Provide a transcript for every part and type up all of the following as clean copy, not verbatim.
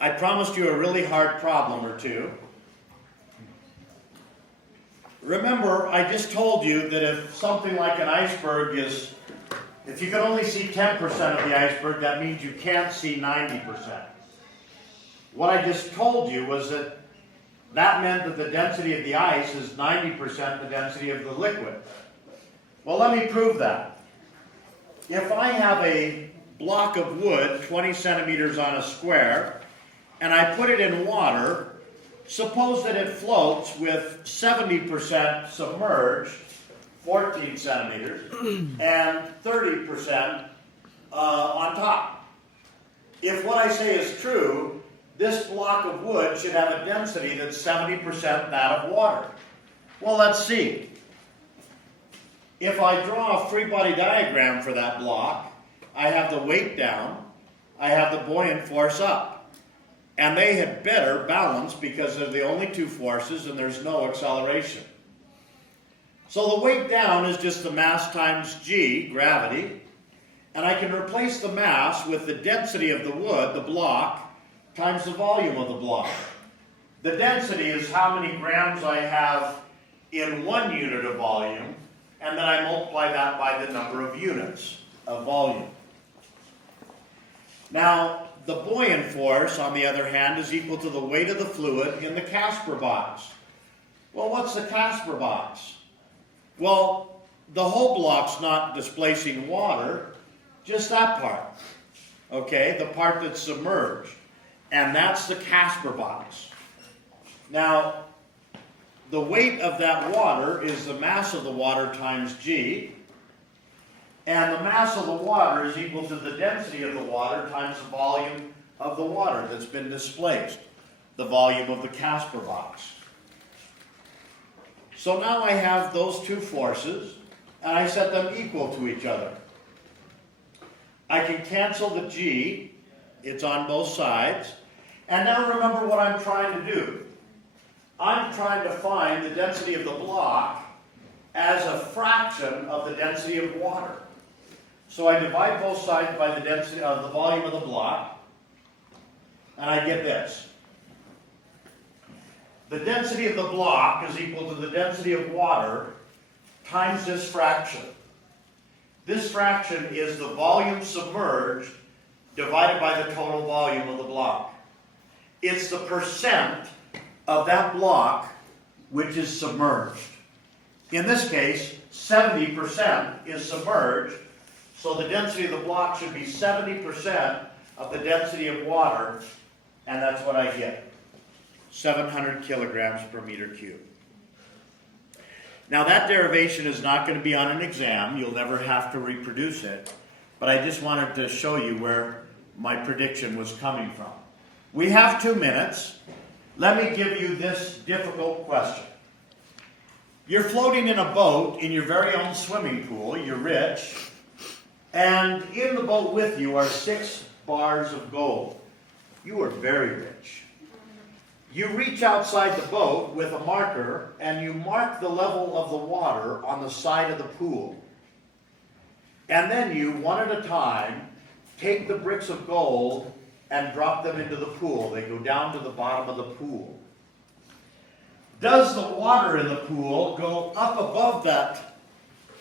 I promised you a really hard problem or two. Remember, I just told you that if something like an iceberg is, if you can only see 10% of the iceberg, that means you can't see 90%. What I just told you was that that meant that the density of the ice is 90% the density of the liquid. Well, let me prove that. If I have a block of wood, 20 centimeters on a square, and I put it in water, suppose that it floats with 70% submerged, 14 centimeters, and 30% on top. If what I say is true, this block of wood should have a density that's 70% that of water. Well, let's see. If I draw a free body diagram for that block, I have the weight down, I have the buoyant force up. And they had better balance because they're the only two forces and there's no acceleration. So the weight down is just the mass times g, gravity, and I can replace the mass with the density of the wood, the block, times the volume of the block. The density is how many grams I have in 1 unit of volume, and then I multiply that by the number of units of volume. Now, the buoyant force, on the other hand, is equal to the weight of the fluid in the Casper box. Well, what's the Casper box? Well, the whole block's not displacing water, just that part. Okay, the part that's submerged. And that's the Casper box. Now, the weight of that water is the mass of the water times g, and the mass of the water is equal to the density of the water times the volume of the water that's been displaced, the volume of the Casper box. So now I have those two forces, and I set them equal to each other. I can cancel the g, it's on both sides, and now remember what I'm trying to do. I'm trying to find the density of the block as a fraction of the density of water. So I divide both sides by the density of the volume of the block, and I get this. The density of the block is equal to the density of water times this fraction. This fraction is the volume submerged divided by the total volume of the block. It's the percent of that block which is submerged. In this case, 70% is submerged, so the density of the block should be 70% of the density of water, and that's what I get. 700 kilograms per meter cubed. Now that derivation is not going to be on an exam. You'll never have to reproduce it. But I just wanted to show you where my prediction was coming from. We have 2 minutes. Let me give you this difficult question. You're floating in a boat in your very own swimming pool. You're rich. And in the boat with you are 6 bars of gold. You are very rich. You reach outside the boat with a marker and you mark the level of the water on the side of the pool. And then you, one at a time, take the bricks of gold and drop them into the pool. They go down to the bottom of the pool. Does the water in the pool go up above that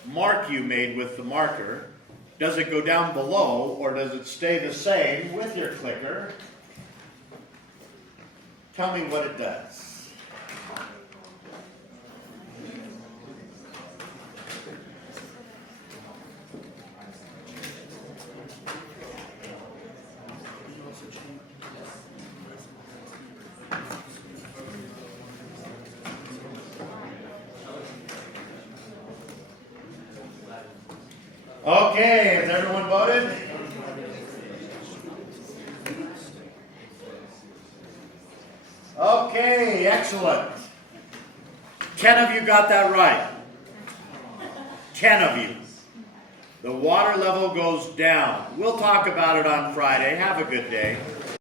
mark you made with the marker? Does it go down below, or does it stay the same with your clicker? Tell me what it does. Okay, has everyone voted? Okay, excellent. 10 of you got that right. 10 of you. The water level goes down. We'll talk about it on Friday. Have a good day.